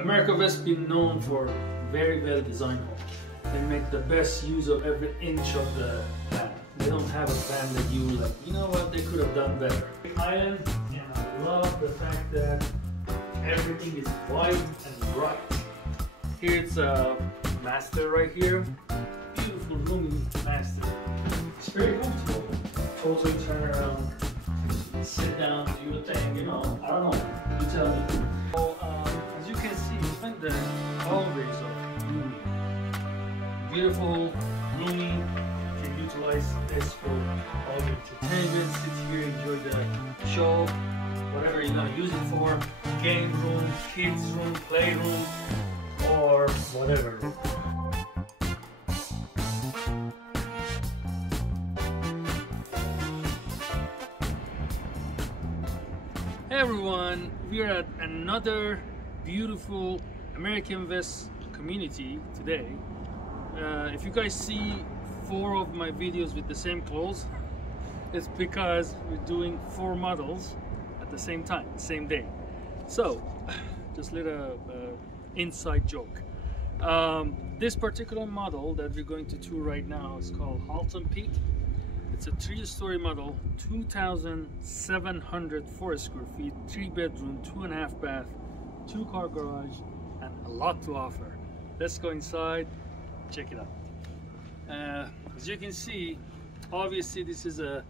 America has been known for very well designed homes. They make the best use of every inch of the plan. They don't have a plan that you like, you know what, they could have done better. Island, and I love the fact that everything is white and bright. Here it's a master right here. Beautiful roomy master. It's very comfortable. Totally turn around, sit down, do your thing, you know, I don't know, you tell me. So, as you can see, even the hallways are roomy. Beautiful, roomy. You can utilize this for all your entertainment, sit here, enjoy the show, whatever you're gonna use it for. Game room, kids room, playroom, or whatever. Hey everyone, we are at another beautiful American West community today. If you guys see 4 of my videos with the same clothes, it's because we're doing 4 models at the same time, same day. So, just a little inside joke. This particular model that we're going to tour right now is called Halton Peak. It's a 3-story model, 2,704 square feet, 3-bedroom, 2.5 bath, 2-car garage, and a lot to offer. Let's go inside, check it out. As you can see, obviously this is a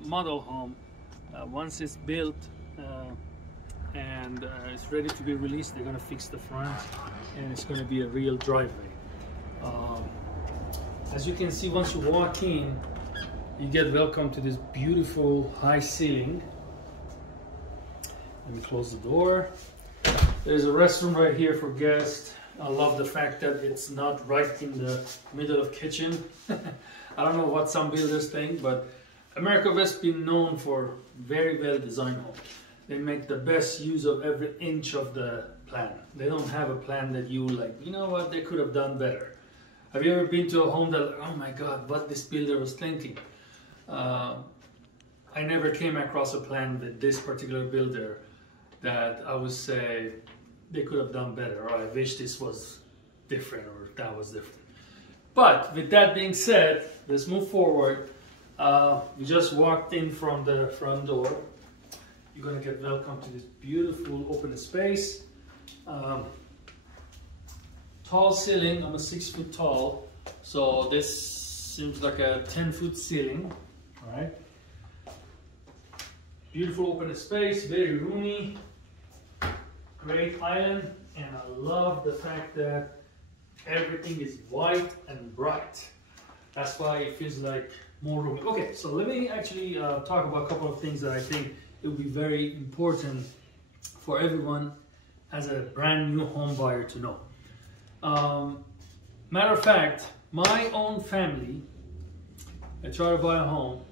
model home. Once it's built and it's ready to be released, they're gonna fix the front and it's gonna be a real driveway. As you can see, once you walk in, you get welcome to this beautiful high ceiling. Let me close the door. There's a restroom right here for guests. I love the fact that it's not right in the middle of kitchen. I don't know what some builders think, but America has been known for very well designed homes. They make the best use of every inch of the plan. They don't have a plan that you like, you know what, they could have done better. Have you ever been to a home that, oh my God, what this builder was thinking? I never came across a plan with this particular builder that I would say they could have done better, or I wish this was different, or that was different. But with that being said, let's move forward. We just walked in from the front door. You're gonna get welcome to this beautiful open space. Tall ceiling. I'm a 6 foot tall, so this seems like a 10-foot ceiling. All right. Beautiful open space, very roomy, great island, and I love the fact that everything is white and bright. That's why it feels like more roomy. Okay, so let me actually talk about a couple of things that I think it will be very important for everyone as a brand new home buyer to know. Matter of fact, my own family, I tried to buy a home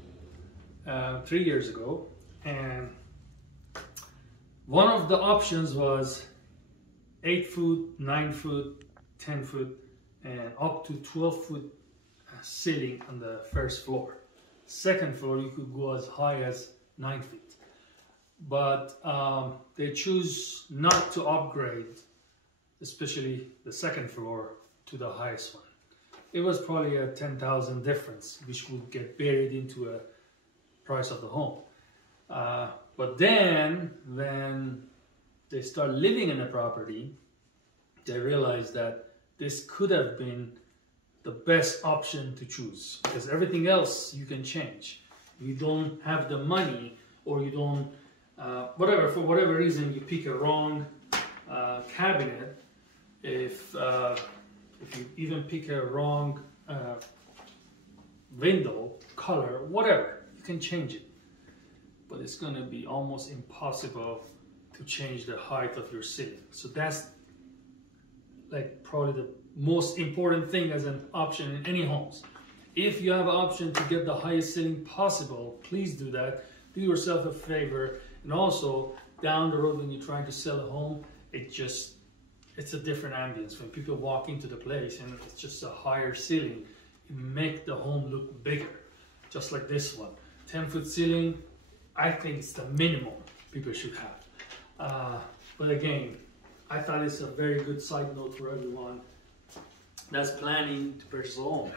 3 years ago, and one of the options was 8 foot, 9 foot, 10 foot, and up to 12 foot ceiling on the first floor. Second floor, you could go as high as 9 feet. But they choose not to upgrade, especially the second floor, to the highest one. It was probably a $10,000 difference, which would get buried into a price of the home. But then when they start living in the property, they realize that this could have been the best option to choose, because everything else you can change. You don't have the money, or you don't, whatever, for whatever reason you pick a wrong cabinet, if you even pick a wrong window, color, whatever, you can change it. But it's gonna be almost impossible to change the height of your ceiling. So that's like probably the most important thing as an option in any homes. If you have an option to get the highest ceiling possible, please do that. Do yourself a favor. And also, down the road when you're trying to sell a home, it's a different ambience. When people walk into the place and it's just a higher ceiling, it makes the home look bigger. Just like this one. 10-foot ceiling, I think it's the minimum people should have. But again, I thought it's a very good side note for everyone that's planning to purchase a home.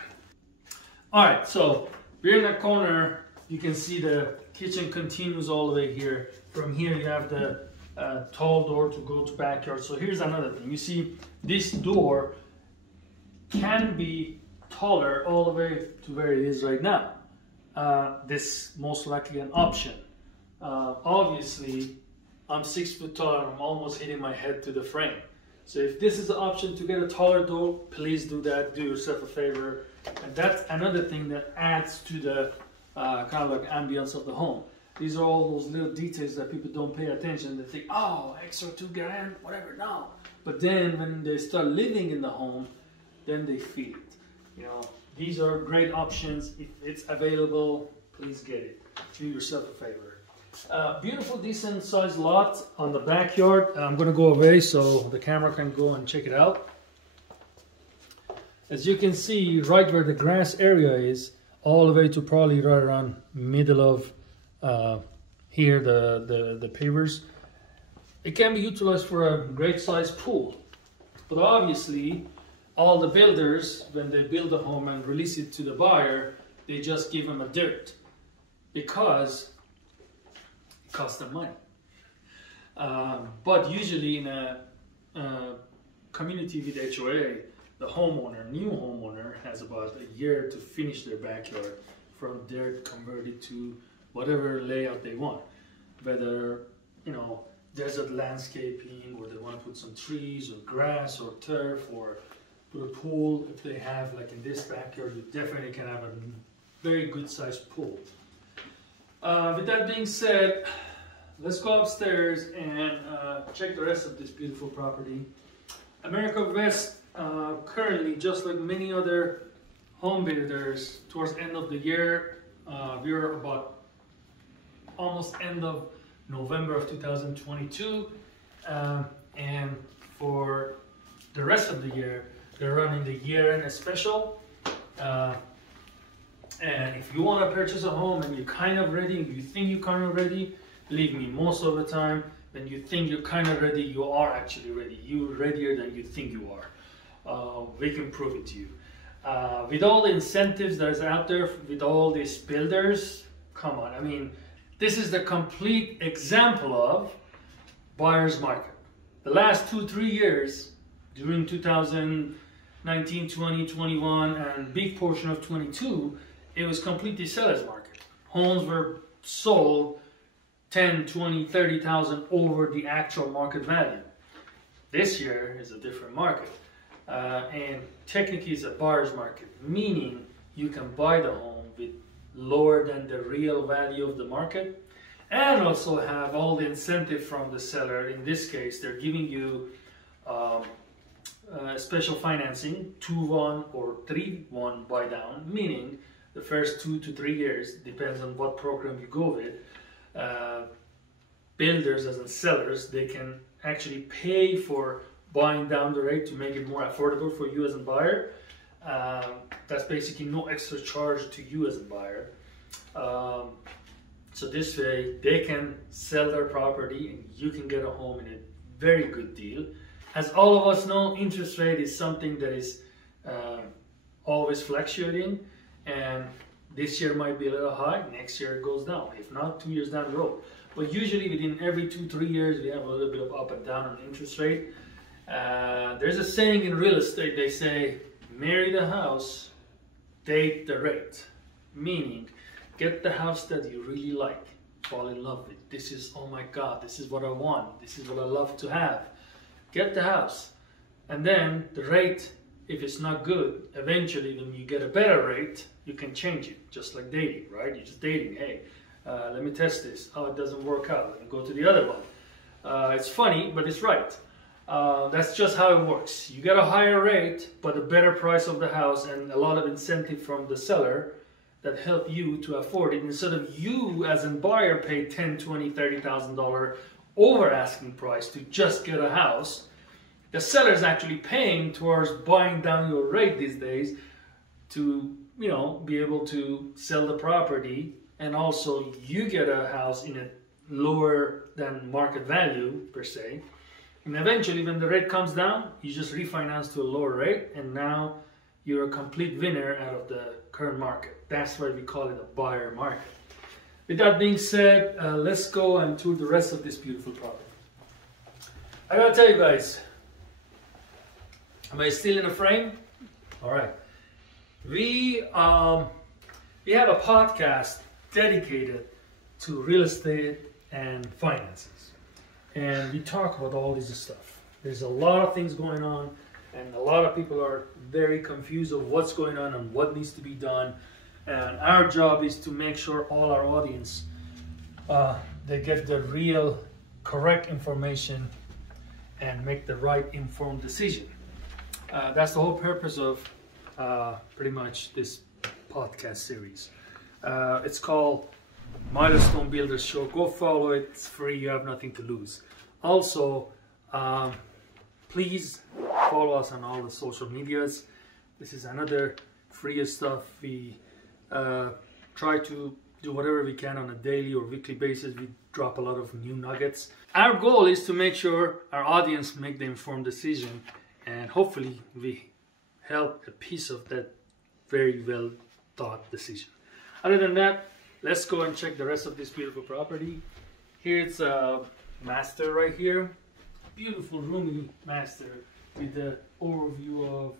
All right, so we're in that corner. You can see the kitchen continues all the way here. From here, you have the tall door to go to backyard. So here's another thing. You see, this door can be taller all the way to where it is right now. This most likely an option. Obviously, I'm 6 foot tall and I'm almost hitting my head to the frame. So if this is an option to get a taller door, please do that. Do yourself a favor. And that's another thing that adds to the kind of like ambience of the home. These are all those little details that people don't pay attention. They think, oh, extra $2,000, whatever. No. But then when they start living in the home, then they feel it. You know, these are great options. If it's available, please get it. Do yourself a favor. Beautiful, decent sized lot on the backyard. I'm going to go away so the camera can go and check it out. As you can see, right where the grass area is, all the way to probably right around middle of here, the pavers. It can be utilized for a great size pool. But obviously, all the builders, when they build a home and release it to the buyer, they just give them a dirt because it costs them money. But usually in a community with HOA, the homeowner, new homeowner, has about a year to finish their backyard from dirt converted to whatever layout they want. Whether, you know, desert landscaping, or they want to put some trees or grass or turf, or put a pool. If they have, like in this backyard, you definitely can have a very good sized pool. With that being said, let's go upstairs and check the rest of this beautiful property. America West currently, just like many other home builders, towards the end of the year, we're about almost end of November of 2022, and for the rest of the year, they're running the year-end special. And if you want to purchase a home and you're kind of ready, and you think you're kind of ready, believe me, most of the time, when you think you're kind of ready, you are actually ready. You're readier than you think you are. We can prove it to you. With all the incentives that's out there, with all these builders, come on, I mean, this is the complete example of buyer's market. The last 2-3 years, during 2019, 20, 21, and big portion of 22, it was completely seller's market. Homes were sold 10, 20, 30,000 over the actual market value. This year is a different market. And technically it's a buyer's market, meaning you can buy the home with lower than the real value of the market, and also have all the incentive from the seller. In this case, they're giving you special financing, 2-1 or 3-1 buy down, meaning the first 2 to 3 years, depends on what program you go with. Builders, as in sellers, they can actually pay for buying down the rate to make it more affordable for you as a buyer. That's basically no extra charge to you as a buyer. So this way they can sell their property and you can get a home in a very good deal. As all of us know, interest rate is something that is always fluctuating, and this year might be a little high, next year it goes down, if not 2 years down the road. But usually within every 2-3 years we have a little bit of up and down on interest rate. There's a saying in real estate, they say, marry the house, date the rate. Meaning, get the house that you really like, fall in love with. This is, oh my God, this is what I want. This is what I love to have. Get the house. And then the rate, if it's not good, eventually when you get a better rate, you can change it. Just like dating, right? You're just dating. Hey, let me test this. Oh, it doesn't work out. Let me go to the other one. It's funny, but it's right. That's just how it works. You get a higher rate, but a better price of the house and a lot of incentive from the seller that help you to afford it. Instead of you as a buyer pay $10,000, $20,000, $30,000 over asking price to just get a house, the seller is actually paying towards buying down your rate these days to, you know, be able to sell the property, and also you get a house in a lower than market value per se. And eventually when the rate comes down, you just refinance to a lower rate, and now you're a complete winner out of the current market. That's why we call it a buyer market. With that being said, let's go and tour the rest of this beautiful property. I gotta tell you guys, am I still in the frame? All right. We have a podcast dedicated to real estate and finances, and we talk about all this stuff. There's a lot of things going on, and a lot of people are very confused of what's going on and what needs to be done. And our job is to make sure all our audience they get the real, correct information and make the right informed decision. That's the whole purpose of pretty much this podcast series. It's called Milestone Builders Show. Go follow it. It's free. You have nothing to lose. Also, please follow us on all the social medias. This is another free stuff. We try to do whatever we can on a daily or weekly basis. We drop a lot of new nuggets. Our goal is to make sure our audience make the informed decision, and hopefully we help a piece of that very well thought decision. Other than that, let's go and check the rest of this beautiful property. Here's a master right here. Beautiful roomy master with the overview of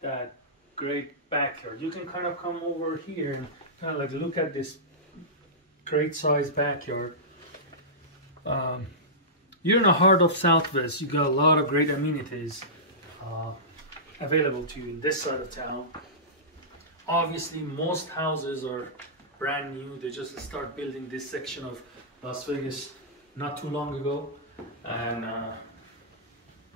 that great backyard. You can kind of come over here and kind of like look at this great size backyard. You're in the heart of Southwest. You got a lot of great amenities available to you in this side of town. Obviously, most houses are brand new. They just start building this section of Las Vegas not too long ago, and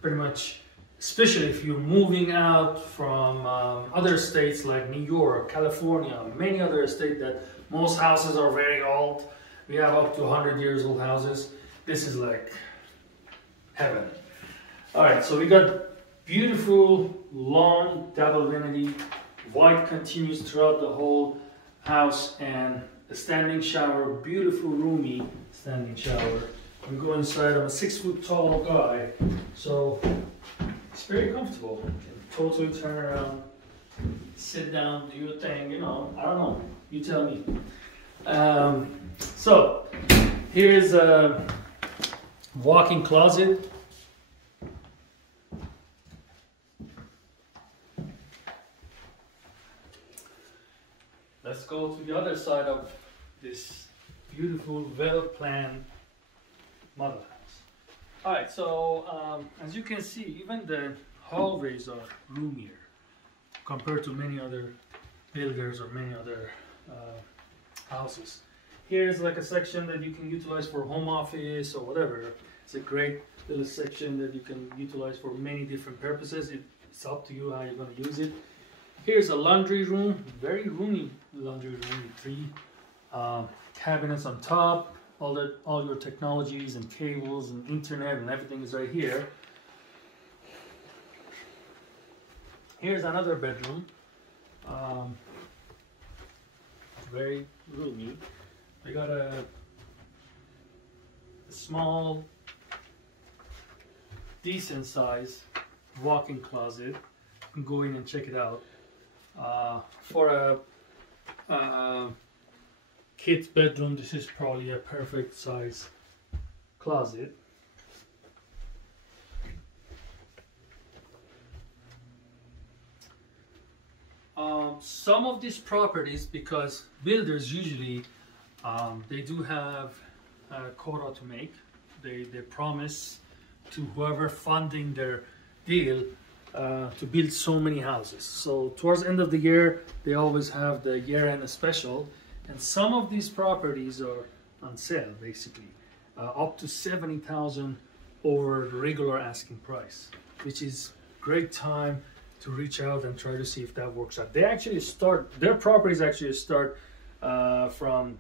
pretty much, especially if you're moving out from other states like New York, California, many other states that most houses are very old. We have up to 100 years old houses. This is like heaven. All right, so we got beautiful long double vanity. White continues throughout the whole house, and a standing shower, beautiful roomy standing shower. We go inside. I'm a 6 foot tall guy, so it's very comfortable. You can totally turn around, sit down, do your thing, you know, I don't know, you tell me. So here's a walk-in closet. Let's go to the other side of this beautiful, well-planned mother house. All right, so as you can see, even the hallways are roomier compared to many other builders or many other houses. Here's like a section that you can utilize for home office or whatever. It's a great little section that you can utilize for many different purposes. It's up to you how you're going to use it. Here's a laundry room, very roomy laundry room with 3 cabinets on top. All your technologies and cables and internet and everything is right here. Here's another bedroom, very roomy. I got a small, decent size walk-in closet. You can go in and check it out. For a kid's bedroom, this is probably a perfect size closet. Some of these properties, because builders usually they do have a quota to make. They promise to whoever funding their deal to build so many houses. So towards the end of the year, they always have the year-end special, and some of these properties are on sale, basically, up to $70,000 over regular asking price, which is great time to reach out and try to see if that works out. They actually start, their properties actually start from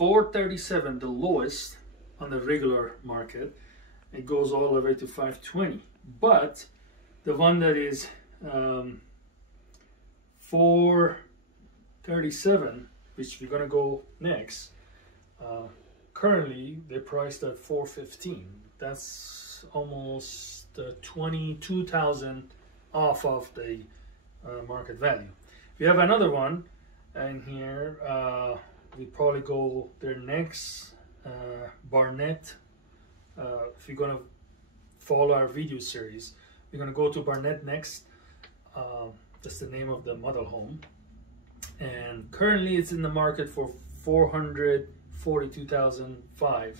$437, the lowest on the regular market. It goes all the way to $520. But the one that is $437, which we're gonna go next, currently they're priced at 415. That's almost 22,000 off of the market value. If you have another one in here, we probably go there next. Barnett. If you're gonna follow our video series, we're gonna go to Barnett next. That's the name of the model home, and currently it's in the market for 442,500,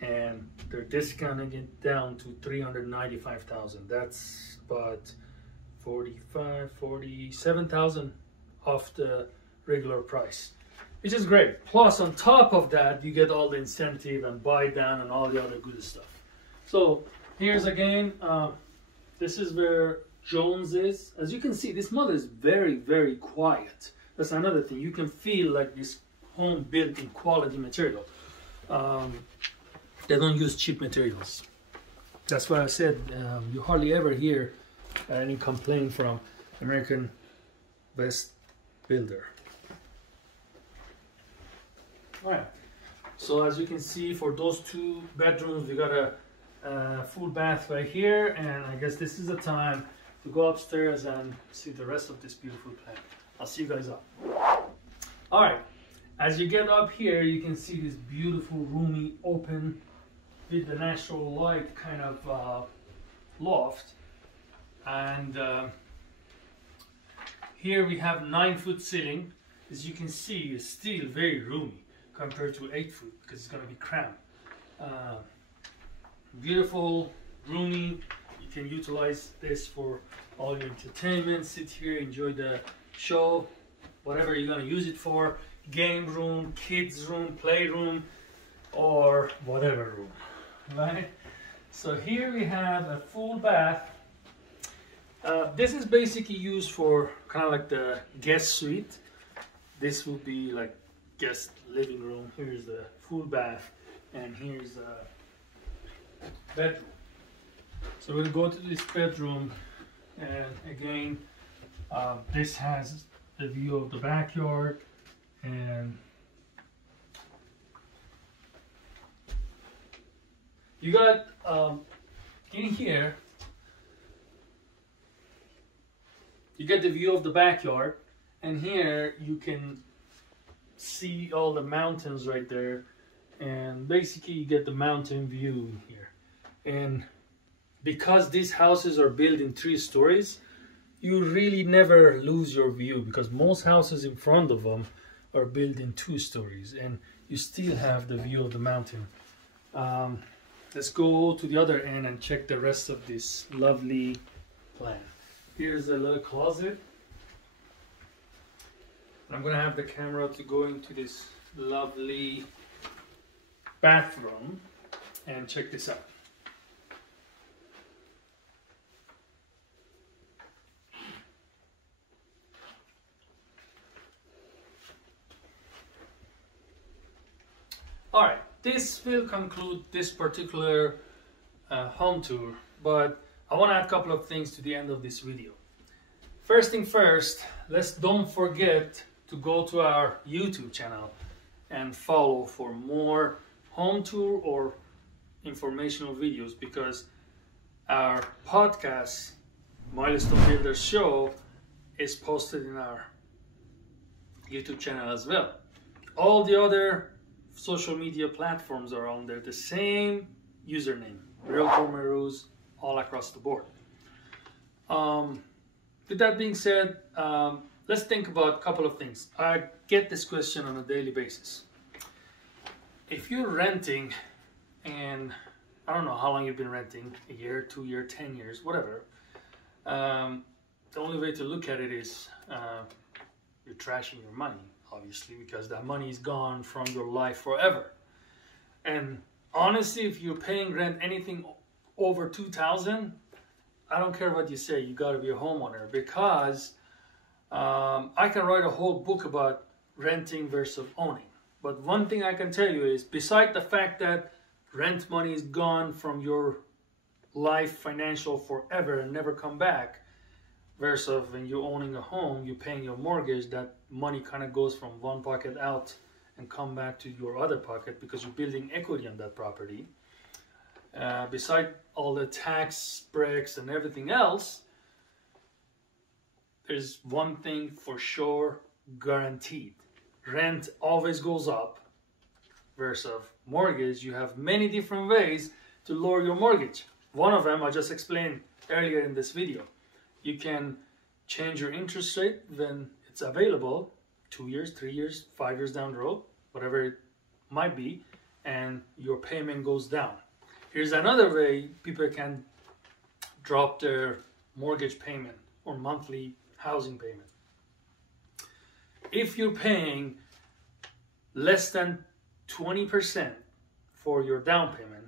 and they're discounting it down to 395,000. That's about 47,000 off the regular price, which is great. Plus, on top of that, you get all the incentive and buy down and all the other good stuff. So here's again, this is where Jones is. As you can see, this model is very, very quiet. That's another thing. You can feel like this home built in quality material. They don't use cheap materials. That's why I said you hardly ever hear any complaint from American West Builder. All right. So as you can see, for those 2 bedrooms, we got a full bath right here, and I guess this is the time to go upstairs and see the rest of this beautiful plant. I'll see you guys up. All right. As you get up here, you can see this beautiful, roomy, open, with the natural light kind of loft. And here we have 9-foot ceiling. As you can see, it's still very roomy compared to 8-foot because it's going to be cramped. Beautiful, roomy. You can utilize this for all your entertainment. Sit here, enjoy the show, whatever you're going to use it for. Game room, kids room, playroom, or whatever room, right? So here we have a full bath. This is basically used for kind of like the guest suite. This would be like guest living room. Here's the full bath, and here's the bedroom. So we'll go to this bedroom, and again, this has the view of the backyard, and you got in here, you get the view of the backyard, and here you can see all the mountains right there, and basically you get the mountain view here. And because these houses are built in 3 stories, you really never lose your view, because most houses in front of them are built in 2 stories, and you still have the view of the mountain. Let's go to the other end and check the rest of this lovely plan. Here's a little closet. I'm gonna have the camera to go into this lovely bathroom and check this out. All right, this will conclude this particular home tour, but I want to add a couple of things to the end of this video. First thing first, don't forget to go to our YouTube channel and follow for more home tour or informational videos, because our podcast, Milestone Builders Show, is posted in our YouTube channel as well. All the other social media platforms are on there, the same username, Realtor Rhodes, all across the board. With that being said, let's think about a couple of things. I get this question on a daily basis. If you're renting, and I don't know how long you've been renting, a year, 2 years, 10 years, whatever, the only way to look at it is you're trashing your money, obviously, because that money is gone from your life forever. And honestly, if you're paying rent anything over $2,000, I don't care what you say, you got to be a homeowner, because I can write a whole book about renting versus owning. But one thing I can tell you is, beside the fact that rent money is gone from your life financial forever and never come back, versus when you're owning a home, you're paying your mortgage, that money kind of goes from one pocket out and come back to your other pocket because you're building equity on that property. Beside all the tax breaks and everything else, there's one thing for sure guaranteed. Rent always goes up. Versus mortgage, you have many different ways to lower your mortgage. One of them I just explained earlier in this video. You can change your interest rate when it's available, 2 years, 3 years, 5 years down the road, whatever it might be, and your payment goes down. Here's another way people can drop their mortgage payment or monthly housing payment. If you're paying less than 20% for your down payment,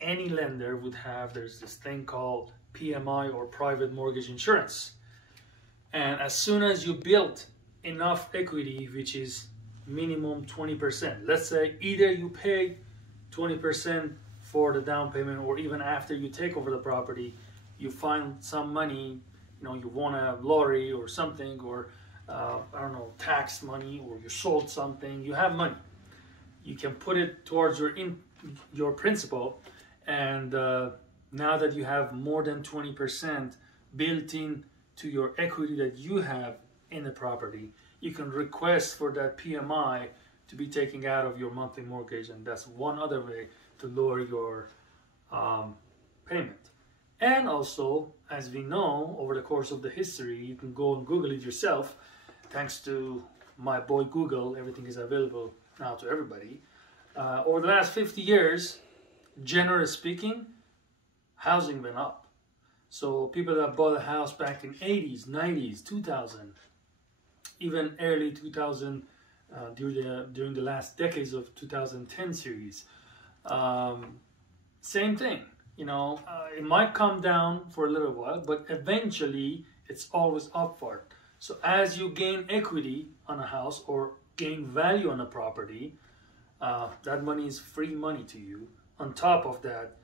any lender would have, there's this thing called PMI or private mortgage insurance. And as soon as you build enough equity, which is minimum 20%, let's say either you pay 20% for the down payment, or even after you take over the property, you find some money, you know, you won a lottery or something, or I don't know, tax money, or you sold something, you have money. You can put it towards your principal, and now that you have more than 20% built in to your equity that you have in the property, you can request for that PMI to be taken out of your monthly mortgage, and that's one other way to lower your payment. And also, as we know, over the course of the history, you can go and Google it yourself. Thanks to my boy Google, everything is available now to everybody. Over the last 50 years, generally speaking, housing went up. So people that bought a house back in 80s, 90s, 2000, even early 2000, during the last decades of 2010 series, same thing. You know, it might come down for a little while, but eventually it's always upward. So as you gain equity on a house or gain value on a property, that money is free money to you. On top of that,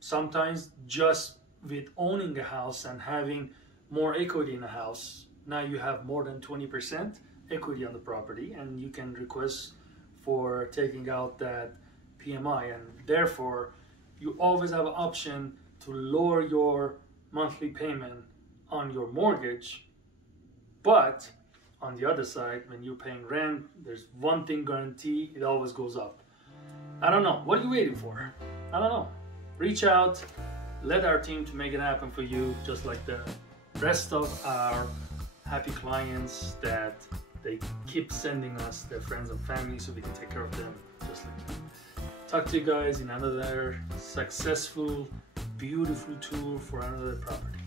sometimes just with owning a house and having more equity in a house, now you have more than 20% equity on the property, and you can request for taking out that PMI, and therefore you always have an option to lower your monthly payment on your mortgage. But on the other side, when you're paying rent, there's one thing guaranteed: it always goes up. I don't know. What are you waiting for? I don't know. Reach out. Let our team to make it happen for you, just like the rest of our happy clients that they keep sending us their friends and family so we can take care of them just like that. Talk to you guys in another successful, beautiful tour for another property.